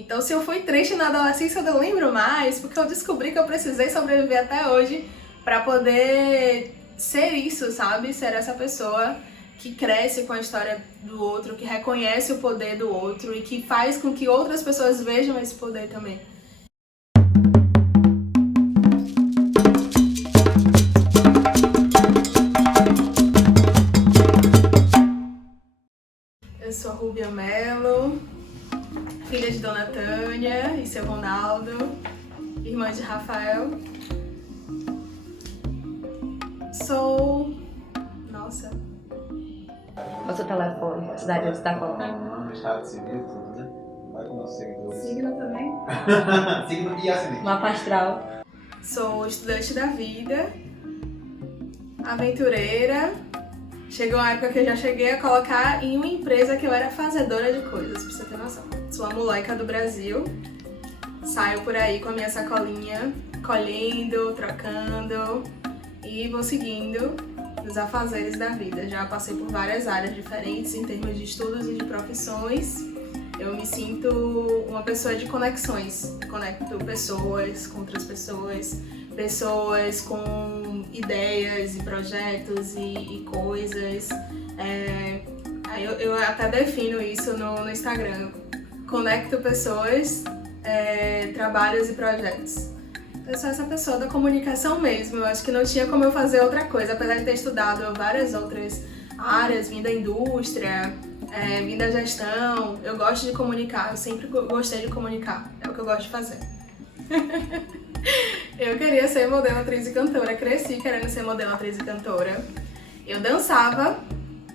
Então, se eu fui triste na adolescência, eu não lembro mais, porque eu descobri que eu precisei sobreviver até hoje pra poder ser isso, sabe? Ser essa pessoa que cresce com a história do outro, que reconhece o poder do outro e que faz com que outras pessoas vejam esse poder também. Eu sou Rúbia Mello, filha de Dona Tânia e seu Ronaldo, irmã de Rafael. Nossa. Qual o seu telefone? A cidade onde você tá colocando? Nome, estado civil, tudo, né? Vai com nossos seguidores. Signo também? Signo e ascendente. Mapa astral. Sou estudante da vida, aventureira. Chegou uma época que eu já cheguei a colocar em uma empresa que eu era fazedora de coisas, pra você ter noção. Sou a moleca do Brasil, saio por aí com a minha sacolinha, colhendo, trocando e vou seguindo os afazeres da vida. Já passei por várias áreas diferentes em termos de estudos e de profissões. Eu me sinto uma pessoa de conexões. Conecto pessoas com outras pessoas, pessoas com ideias e projetos e coisas. Eu até defino isso no Instagram. Conecto pessoas, trabalhos e projetos. Eu sou essa pessoa da comunicação mesmo. Eu acho que não tinha como eu fazer outra coisa, apesar de ter estudado várias outras áreas, vim da indústria, vim da gestão. Eu gosto de comunicar, eu sempre gostei de comunicar, é o que eu gosto de fazer. Eu queria ser modelo, atriz e cantora, cresci querendo ser modelo, atriz e cantora. Eu dançava,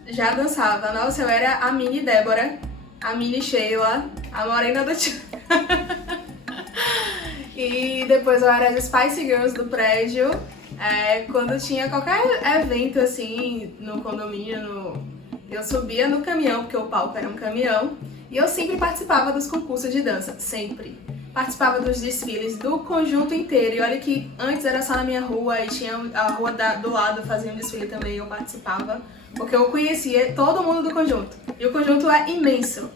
já dançava, nossa, eu era a mini Débora, a mini Sheila, a morena do tio. E depois eu era as Spice Girls do prédio. Quando tinha qualquer evento assim no condomínio, eu subia no caminhão, porque o palco era um caminhão, e eu sempre participava dos concursos de dança, sempre. Participava dos desfiles do conjunto inteiro, e olha que antes era só na minha rua, e tinha a rua do lado fazia um desfile também, eu participava, porque eu conhecia todo mundo do conjunto, e o conjunto é imenso.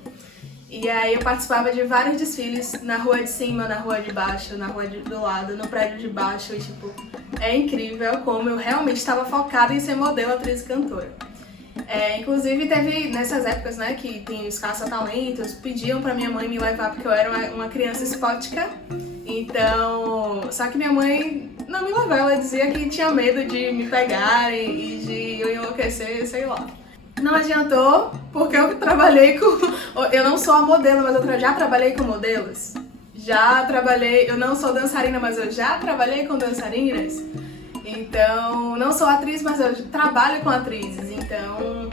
E aí eu participava de vários desfiles na rua de cima, na rua de baixo, na rua do lado, no prédio de baixo, e tipo, é incrível como eu realmente estava focada em ser modelo, atriz e cantora. Inclusive teve nessas épocas, né, que tem os caça-talentos, pediam pra minha mãe me levar porque eu era uma criança espótica. Então, só que minha mãe não me levou, ela dizia que tinha medo de me pegarem e de eu enlouquecer, sei lá. Não adiantou, porque eu trabalhei com... Eu não sou a modelo, mas eu já trabalhei com modelos. Já trabalhei... Eu não sou dançarina, mas eu já trabalhei com dançarinas. Então, não sou atriz, mas eu trabalho com atrizes. Então,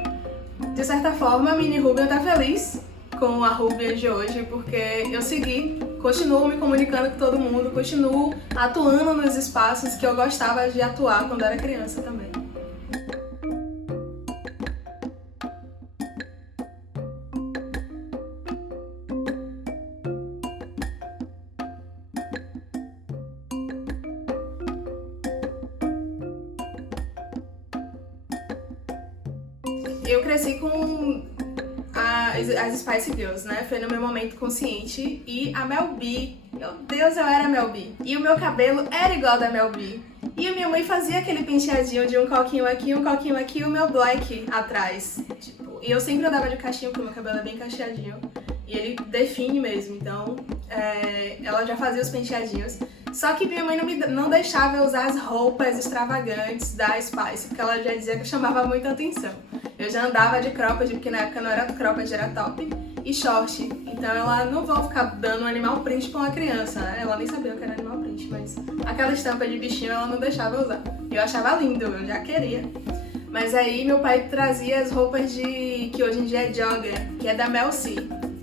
de certa forma, a mini Rúbia tá feliz com a Rúbia de hoje, porque eu segui, continuo me comunicando com todo mundo, continuo atuando nos espaços que eu gostava de atuar quando era criança também. Eu cresci com as Spice Girls, né? Foi no meu momento consciente. E a Mel B, meu Deus, eu era a Mel B. E o meu cabelo era igual da Mel B. E a minha mãe fazia aquele penteadinho de um coquinho aqui e o meu black atrás. Tipo, e eu sempre andava de caixinho, porque o meu cabelo é bem cacheadinho. E ele define mesmo, então ela já fazia os penteadinhos. Só que minha mãe não deixava eu usar as roupas extravagantes da Spice, porque ela já dizia que eu chamava muita atenção. Eu já andava de cropped, porque na época não era cropped, era top, e short. Então ela não vão ficar dando um animal print pra uma criança, né? Ela nem sabia o que era animal print, mas aquela estampa de bichinho ela não deixava eu usar. Eu achava lindo, eu já queria. Mas aí meu pai trazia as roupas que hoje em dia é jogger, que é da Mel C.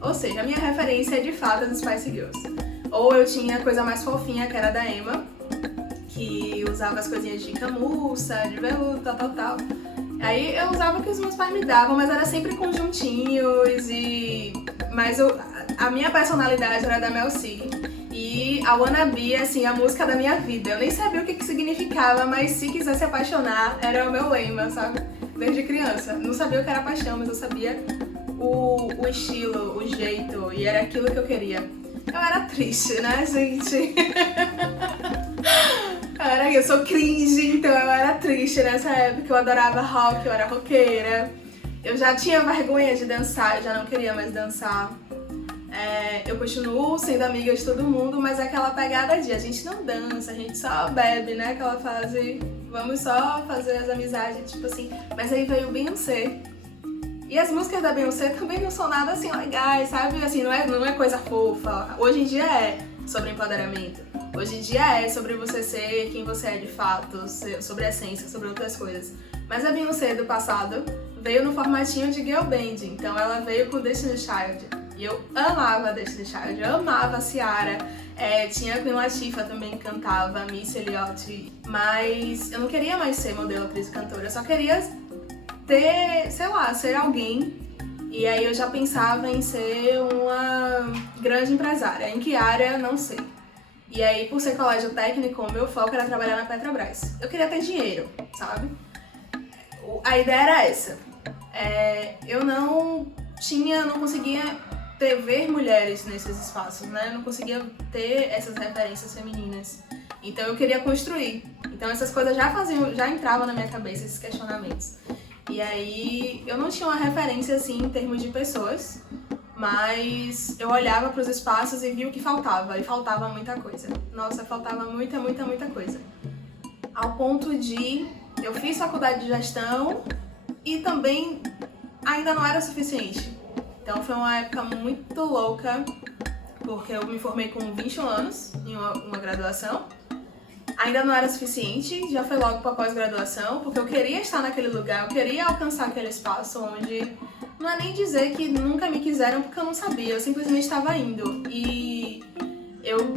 Ou seja, a minha referência é de fato as Spice Girls. Ou eu tinha a coisa mais fofinha, que era da Emma, que usava as coisinhas de camurça, de veludo, tal. Aí eu usava o que os meus pais me davam, mas era sempre conjuntinhos mas a minha personalidade era da Mel C. E a Wannabe, assim, a música da minha vida. Eu nem sabia o que significava, mas se quiser se apaixonar, era o meu lema, sabe? Desde criança. Não sabia o que era paixão, mas eu sabia o estilo, o jeito, e era aquilo que eu queria. Eu era triste, né, gente? Eu sou cringe, então eu era triste nessa época. Eu adorava rock, eu era roqueira. Eu já tinha vergonha de dançar, eu já não queria mais dançar. Eu continuo sendo amiga de todo mundo, mas é aquela pegada de a gente não dança, a gente só bebe, né? Aquela fase, vamos só fazer as amizades, tipo assim. Mas aí veio o Beyoncé. E as músicas da Beyoncé também não são nada assim legais, sabe? Assim, não é coisa fofa. Hoje em dia é sobre empoderamento. Hoje em dia é sobre você ser quem você é de fato, sobre a essência, sobre outras coisas. Mas a Beyoncé do passado veio no formatinho de girl band, então ela veio com Destiny's Child. E eu amava Destiny's Child, eu amava a Ciara, tinha a Queen Latifah também que cantava, a Missy Elliott, mas eu não queria mais ser modelo, atriz e cantora, eu só queria ter, sei lá, ser alguém. E aí eu já pensava em ser uma grande empresária. Em que área, não sei. E aí, por ser colégio técnico, o meu foco era trabalhar na Petrobras. Eu queria ter dinheiro, sabe? A ideia era essa. Eu não conseguia ver mulheres nesses espaços, né? Eu não conseguia ter essas referências femininas. Então eu queria construir. Então essas coisas já entravam na minha cabeça, esses questionamentos. E aí eu não tinha uma referência assim em termos de pessoas, mas eu olhava para os espaços e vi o que faltava, e faltava muita coisa. Nossa, faltava muita coisa. Ao ponto de eu fiz faculdade de gestão e também ainda não era o suficiente. Então foi uma época muito louca, porque eu me formei com 21 anos em uma graduação. Ainda não era suficiente, já foi logo para pós-graduação, porque eu queria estar naquele lugar, eu queria alcançar aquele espaço onde não é nem dizer que nunca me quiseram porque eu não sabia, eu simplesmente estava indo. E eu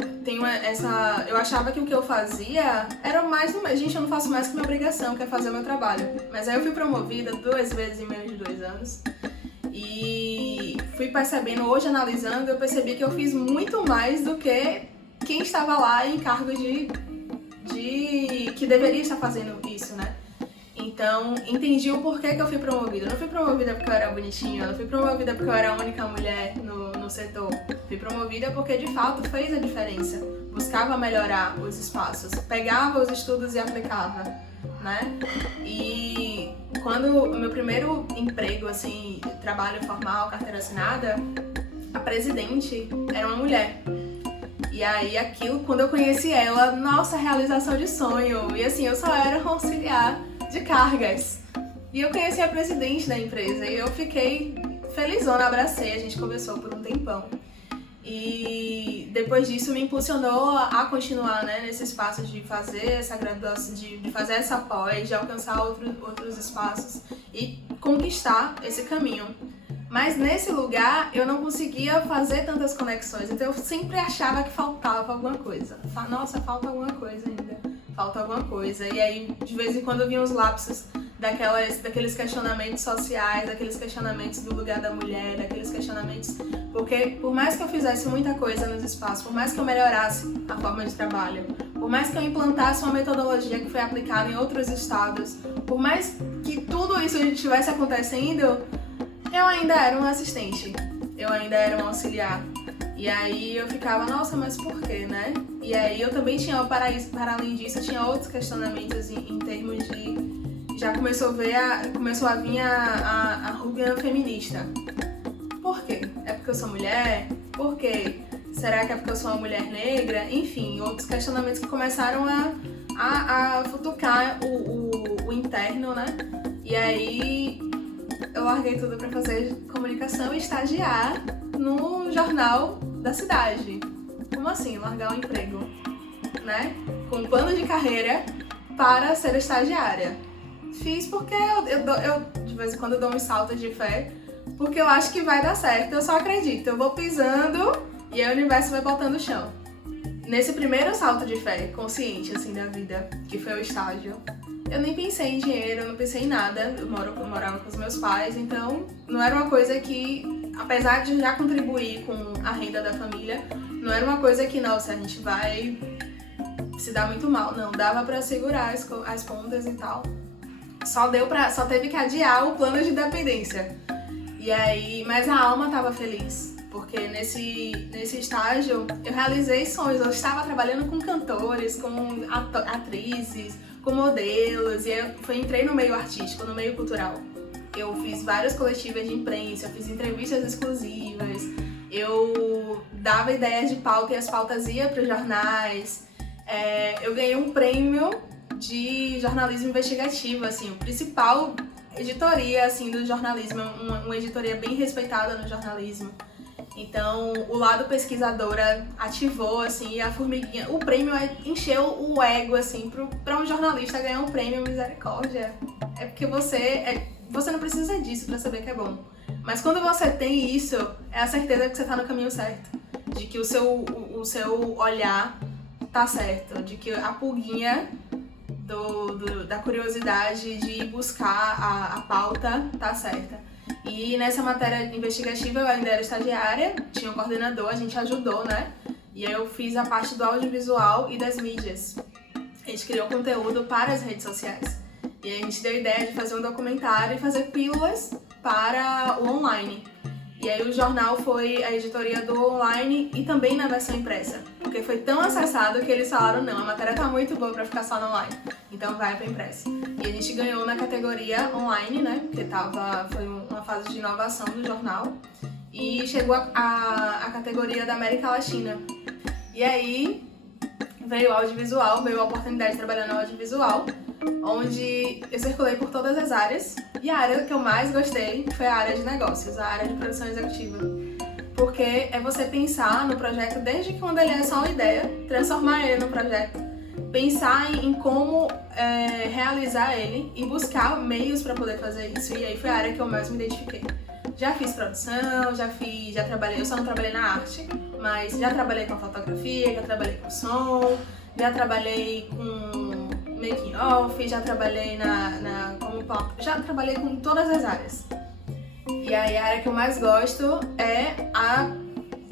achava que o que eu fazia era mais do mesmo. Gente, eu não faço mais que minha obrigação, que é fazer o meu trabalho. Mas aí eu fui promovida 2 vezes em menos de 2 anos. E fui percebendo, hoje analisando, eu percebi que eu fiz muito mais do que quem estava lá em cargo que deveria estar fazendo isso, né? Então, entendi o porquê que eu fui promovida. Eu não fui promovida porque eu era bonitinha, eu não fui promovida porque eu era a única mulher no setor. Fui promovida porque, de fato, fez a diferença. Buscava melhorar os espaços, pegava os estudos e aplicava, né? E quando o meu primeiro emprego, assim, trabalho formal, carteira assinada, a presidente era uma mulher. E aí aquilo, quando eu conheci ela, nossa, realização de sonho. E assim, eu só era um auxiliar de cargas. E eu conheci a presidente da empresa e eu fiquei felizona, abracei, a gente conversou por um tempão. E depois disso me impulsionou a continuar, né, nesse espaço de fazer essa graduação, de fazer essa pós, de alcançar outros espaços e conquistar esse caminho. Mas nesse lugar eu não conseguia fazer tantas conexões, então eu sempre achava que faltava alguma coisa. Nossa, falta alguma coisa ainda, falta alguma coisa. E aí, de vez em quando, vinham os lapsos daqueles questionamentos sociais, daqueles questionamentos do lugar da mulher, daqueles questionamentos... Porque por mais que eu fizesse muita coisa nos espaços, por mais que eu melhorasse a forma de trabalho, por mais que eu implantasse uma metodologia que foi aplicada em outros estados, por mais que tudo isso estivesse acontecendo, eu ainda era um assistente, eu ainda era um auxiliar. E aí eu ficava, nossa, mas por quê, né? E aí eu também tinha, para além disso, eu tinha outros questionamentos em termos de... Já começou a vir a Rubiana feminista. Por quê? É porque eu sou mulher? Por quê? Será que é porque eu sou uma mulher negra? Enfim, outros questionamentos que começaram a futucar o interno, né? E aí eu larguei tudo pra fazer comunicação e estagiar no jornal da cidade. Como assim, largar um emprego, né? Com um plano de carreira para ser estagiária. Fiz porque eu de vez em quando eu dou um salto de fé, porque eu acho que vai dar certo, eu só acredito. Eu vou pisando e aí o universo vai botando o chão. Nesse primeiro salto de fé, consciente assim da vida, que foi o estágio, eu nem pensei em dinheiro, eu não pensei em nada. Eu morava com os meus pais, então não era uma coisa que, apesar de já contribuir com a renda da família, não era uma coisa que, nossa, a gente vai se dar muito mal. Não, dava pra segurar as pontas e tal. Só teve que adiar o plano de dependência. E aí, mas a alma estava feliz, porque nesse estágio eu realizei sonhos. Eu estava trabalhando com cantores, com atrizes, com modelos, e eu entrei no meio artístico, no meio cultural. Eu fiz várias coletivas de imprensa, eu fiz entrevistas exclusivas, eu dava ideias de pauta e as pautas iam para os jornais. Eu ganhei um prêmio de jornalismo investigativo, assim, o principal editoria assim, do jornalismo, uma editoria bem respeitada no jornalismo. Então, o lado pesquisadora ativou, assim, a formiguinha. O prêmio encheu o ego, assim, para um jornalista ganhar um prêmio, misericórdia. É porque você não precisa disso para saber que é bom. Mas quando você tem isso, é a certeza que você tá no caminho certo. De que o seu olhar tá certo. De que a pulguinha da curiosidade de buscar a pauta tá certa. E nessa matéria investigativa eu ainda era estagiária, tinha um coordenador, a gente ajudou, né? E aí eu fiz a parte do audiovisual e das mídias. A gente criou conteúdo para as redes sociais. E aí a gente deu a ideia de fazer um documentário e fazer pílulas para o online. E aí o jornal foi a editoria do online e também na versão impressa. Porque foi tão acessado que eles falaram, não, a matéria tá muito boa pra ficar só no online. Então vai pra impressa. E a gente ganhou na categoria online, né? Porque foi uma fase de inovação do jornal. E chegou a categoria da América Latina. E aí veio o audiovisual, veio a oportunidade de trabalhar no audiovisual, onde eu circulei por todas as áreas. E a área que eu mais gostei foi a área de negócios, a área de produção executiva. Porque é você pensar no projeto desde quando ele é só uma ideia, transformar ele no projeto, pensar em como realizar ele e buscar meios para poder fazer isso. E aí foi a área que eu mais me identifiquei. Já fiz produção, já trabalhei, eu só não trabalhei na arte, mas já trabalhei com fotografia, já trabalhei com som, já trabalhei com making off, já trabalhei já trabalhei com todas as áreas. E aí a área que eu mais gosto é a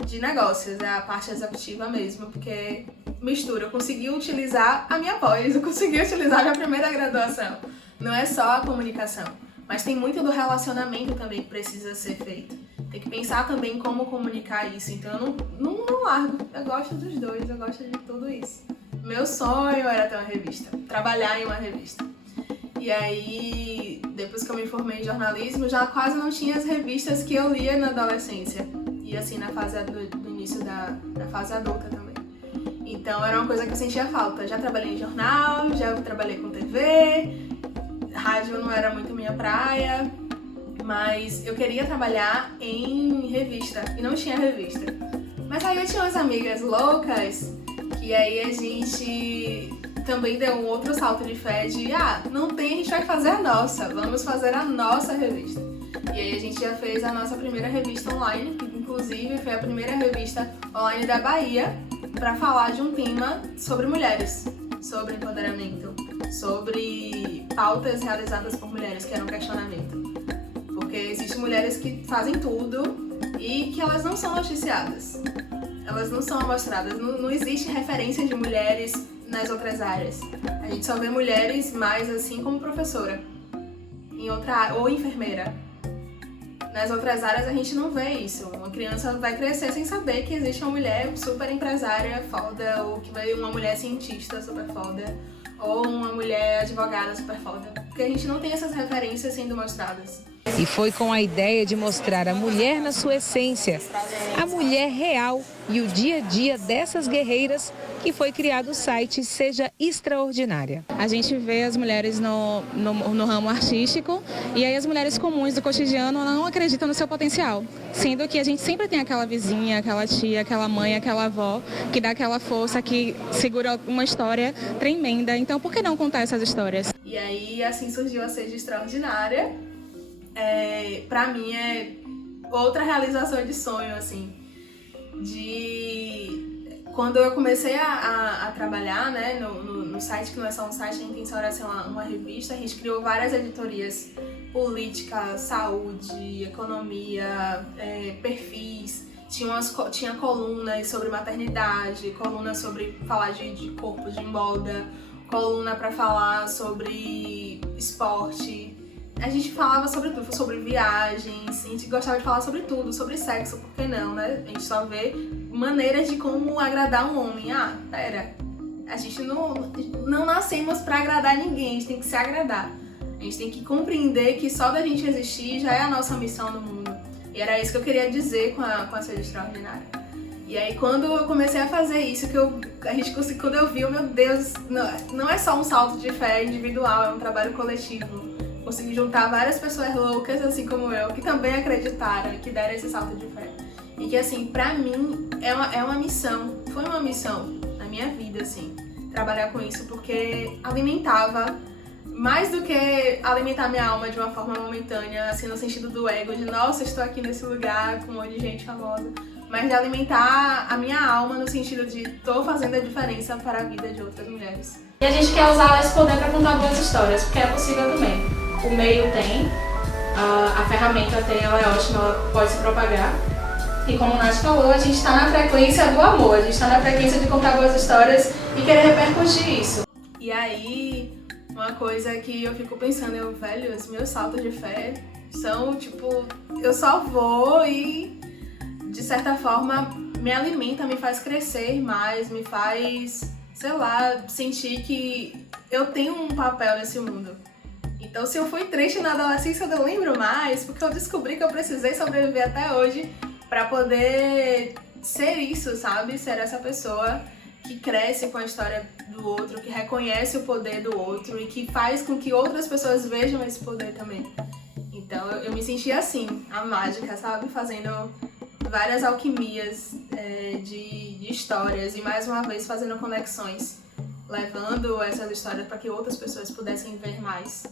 de negócios, é a parte executiva mesmo, porque mistura, eu consegui utilizar a minha pós, eu consegui utilizar a minha primeira graduação. Não é só a comunicação, mas tem muito do relacionamento também que precisa ser feito. Tem que pensar também como comunicar isso, então eu não largo, eu gosto dos dois, eu gosto de tudo isso. Meu sonho era ter uma revista, trabalhar em uma revista. E aí, depois que eu me formei em jornalismo, já quase não tinha as revistas que eu lia na adolescência. E assim, na fase do início da fase adulta também. Então era uma coisa que eu sentia falta. Já trabalhei em jornal, já trabalhei com TV, rádio não era muito minha praia, mas eu queria trabalhar em revista e não tinha revista. Mas aí eu tinha umas amigas loucas que aí a gente também deu um outro salto de fé de não tem, a gente vai fazer a nossa, vamos fazer a nossa revista. E aí a gente já fez a nossa primeira revista online, que inclusive foi a primeira revista online da Bahia para falar de um tema sobre mulheres, sobre empoderamento, sobre pautas realizadas por mulheres, que era um questionamento. Porque existem mulheres que fazem tudo e que elas não são noticiadas, elas não são mostradas, não existe referência de mulheres nas outras áreas. A gente só vê mulheres mais assim como professora, em outra área, ou enfermeira. Nas outras áreas a gente não vê isso. Uma criança vai crescer sem saber que existe uma mulher super empresária foda, ou que vai uma mulher cientista super foda, ou uma mulher advogada super foda. Porque a gente não tem essas referências sendo mostradas. E foi com a ideia de mostrar a mulher na sua essência, a mulher real e o dia a dia dessas guerreiras que foi criado o site Seja Extraordinária. A gente vê as mulheres no ramo artístico e aí as mulheres comuns do cotidiano não acreditam no seu potencial, sendo que a gente sempre tem aquela vizinha, aquela tia, aquela mãe, aquela avó que dá aquela força, que segura uma história tremenda. Então, por que não contar essas histórias? E aí, assim surgiu a Seja Extraordinária. Pra mim é outra realização de sonho, assim, quando eu comecei a trabalhar, né, no site, que não é só um site, a intenção era ser uma revista, a gente criou várias editorias: política, saúde, economia, perfis, tinha colunas sobre maternidade, coluna sobre falar de corpos de moda, coluna para falar sobre esporte, a gente falava sobre tudo, sobre viagens, a gente gostava de falar sobre tudo, sobre sexo, por que não, né? A gente só vê maneiras de como agradar um homem. Ah, pera, a gente não nascemos pra agradar ninguém, a gente tem que se agradar. A gente tem que compreender que só da gente existir já é a nossa missão no mundo. E era isso que eu queria dizer com a Ser Extraordinária. E aí quando eu comecei a fazer isso, quando eu vi, meu Deus, não é só um salto de fé individual, é um trabalho coletivo. Consegui juntar várias pessoas loucas, assim como eu, que também acreditaram e que deram esse salto de fé. E que, assim, pra mim, é uma missão, foi uma missão na minha vida, assim, trabalhar com isso, porque alimentava, mais do que alimentar minha alma de uma forma momentânea, assim, no sentido do ego, de nossa, estou aqui nesse lugar com um monte de gente famosa, mas de alimentar a minha alma no sentido de estou fazendo a diferença para a vida de outras mulheres. E a gente quer usar esse poder para contar boas histórias, porque é possível também. O meio tem, a ferramenta tem, ela é ótima, ela pode se propagar. E como o Nath falou, a gente está na frequência do amor, a gente está na frequência de contar boas histórias e querer repercutir isso. E aí, uma coisa que eu fico pensando, velho, os meus saltos de fé são, tipo, eu só vou e, de certa forma, me alimenta, me faz crescer mais, me faz, sei lá, sentir que eu tenho um papel nesse mundo. Então, se eu fui triste na adolescência, eu lembro mais, porque eu descobri que eu precisei sobreviver até hoje pra poder ser isso, sabe? Ser essa pessoa que cresce com a história do outro, que reconhece o poder do outro e que faz com que outras pessoas vejam esse poder também. Então, eu me senti assim, a mágica, sabe? Fazendo várias alquimias de histórias e, mais uma vez, fazendo conexões, levando essas histórias para que outras pessoas pudessem ver mais.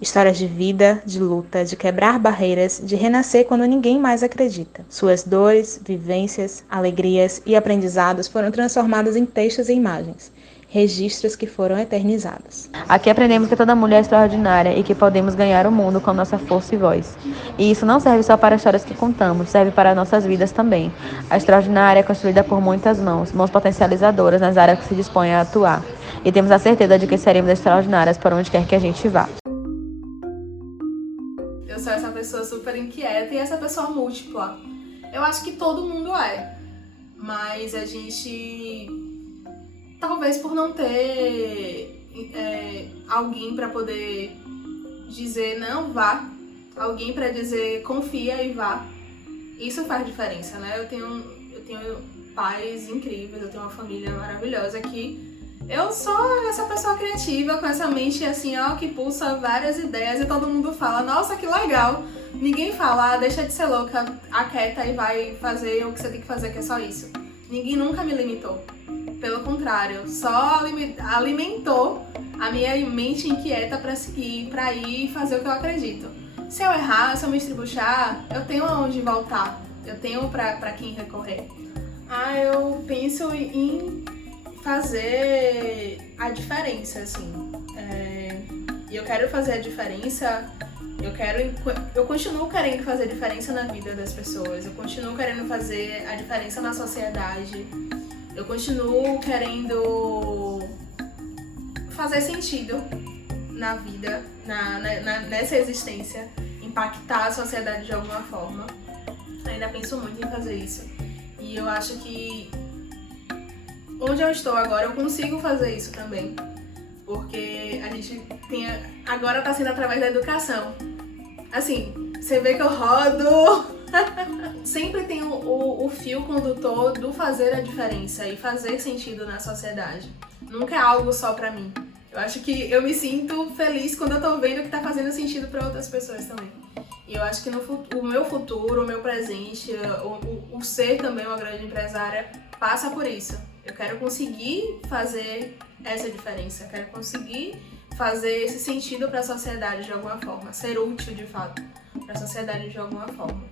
Histórias de vida, de luta, de quebrar barreiras, de renascer quando ninguém mais acredita. Suas dores, vivências, alegrias e aprendizados foram transformados em textos e imagens, registros que foram eternizados. Aqui aprendemos que toda mulher é extraordinária e que podemos ganhar o mundo com nossa força e voz. E isso não serve só para as histórias que contamos, serve para nossas vidas também. A extraordinária é construída por muitas mãos potencializadoras nas áreas que se dispõem a atuar. E temos a certeza de que seremos extraordinárias por onde quer que a gente vá. Eu sou essa pessoa super inquieta e essa pessoa múltipla. Eu acho que todo mundo é, mas a gente, talvez por não ter alguém para poder dizer não, vá, alguém para dizer confia e vá, isso faz diferença, né? Eu tenho pais incríveis, eu tenho uma família maravilhosa que eu sou essa pessoa criativa, com essa mente assim, ó, que pulsa várias ideias e todo mundo fala, nossa, que legal. Ninguém fala, deixa de ser louca, aquieta e vai fazer o que você tem que fazer, que é só isso. Ninguém nunca me limitou. Pelo contrário, só alimentou a minha mente inquieta pra seguir, pra ir fazer o que eu acredito. Se eu errar, se eu me estribuchar, eu tenho aonde voltar. Eu tenho pra quem recorrer. Eu penso em fazer a diferença, assim. E eu quero fazer a diferença, eu continuo querendo fazer a diferença na vida das pessoas, eu continuo querendo fazer a diferença na sociedade, eu continuo querendo fazer sentido na vida, nessa existência, impactar a sociedade de alguma forma. Ainda penso muito em fazer isso. E eu acho que onde eu estou agora, eu consigo fazer isso também. Porque a gente agora tá sendo através da educação. Assim, você vê que eu rodo. Sempre tem o fio condutor do fazer a diferença e fazer sentido na sociedade. Nunca é algo só pra mim. Eu acho que eu me sinto feliz quando eu tô vendo que tá fazendo sentido pra outras pessoas também. E eu acho que o meu futuro, o meu presente, o ser também uma grande empresária, passa por isso. Eu quero conseguir fazer essa diferença, eu quero conseguir fazer esse sentido para a sociedade de alguma forma, ser útil de fato para a sociedade de alguma forma.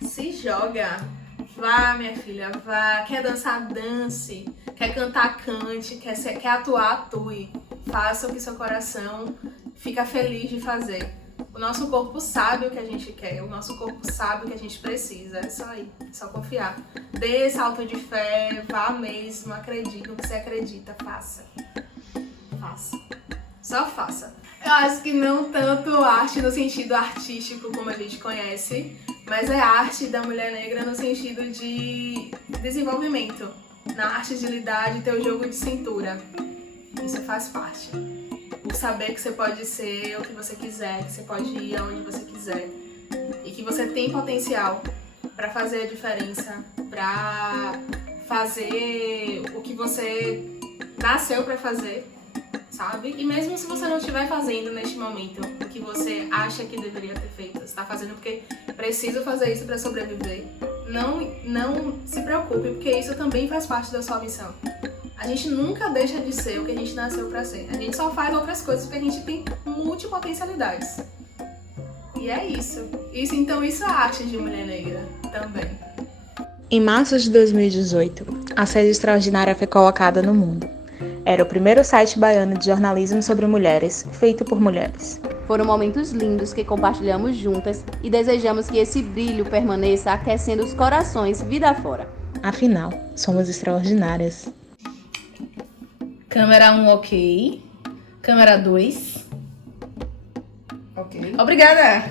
Se joga, vá minha filha, vá, quer dançar, dance, quer cantar, cante, quer atuar, atue, faça o que seu coração fica feliz de fazer. O nosso corpo sabe o que a gente quer, o nosso corpo sabe o que a gente precisa, é só ir, é só confiar. Dê salto de fé, vá mesmo, acredite no que você acredita, faça. Faça. Só faça. Eu acho que não tanto arte no sentido artístico como a gente conhece, mas é arte da mulher negra no sentido de desenvolvimento. Na arte de lidar, de ter o jogo de cintura. Isso faz parte. O saber que você pode ser o que você quiser, que você pode ir aonde você quiser. E que você tem potencial para fazer a diferença, para fazer o que você nasceu para fazer, sabe? E mesmo se você não estiver fazendo neste momento o que você acha que deveria ter feito, você está fazendo porque preciso fazer isso para sobreviver, não se preocupe, porque isso também faz parte da sua missão. A gente nunca deixa de ser o que a gente nasceu para ser. A gente só faz outras coisas porque a gente tem multipotencialidades. E é isso. Então isso é arte de mulher negra também. Em março de 2018, a Sede Extraordinária foi colocada no mundo. Era o primeiro site baiano de jornalismo sobre mulheres, feito por mulheres. Foram momentos lindos que compartilhamos juntas e desejamos que esse brilho permaneça aquecendo os corações vida afora. Afinal, somos extraordinárias. Câmera 1, ok. Câmera 2. Ok. Obrigada!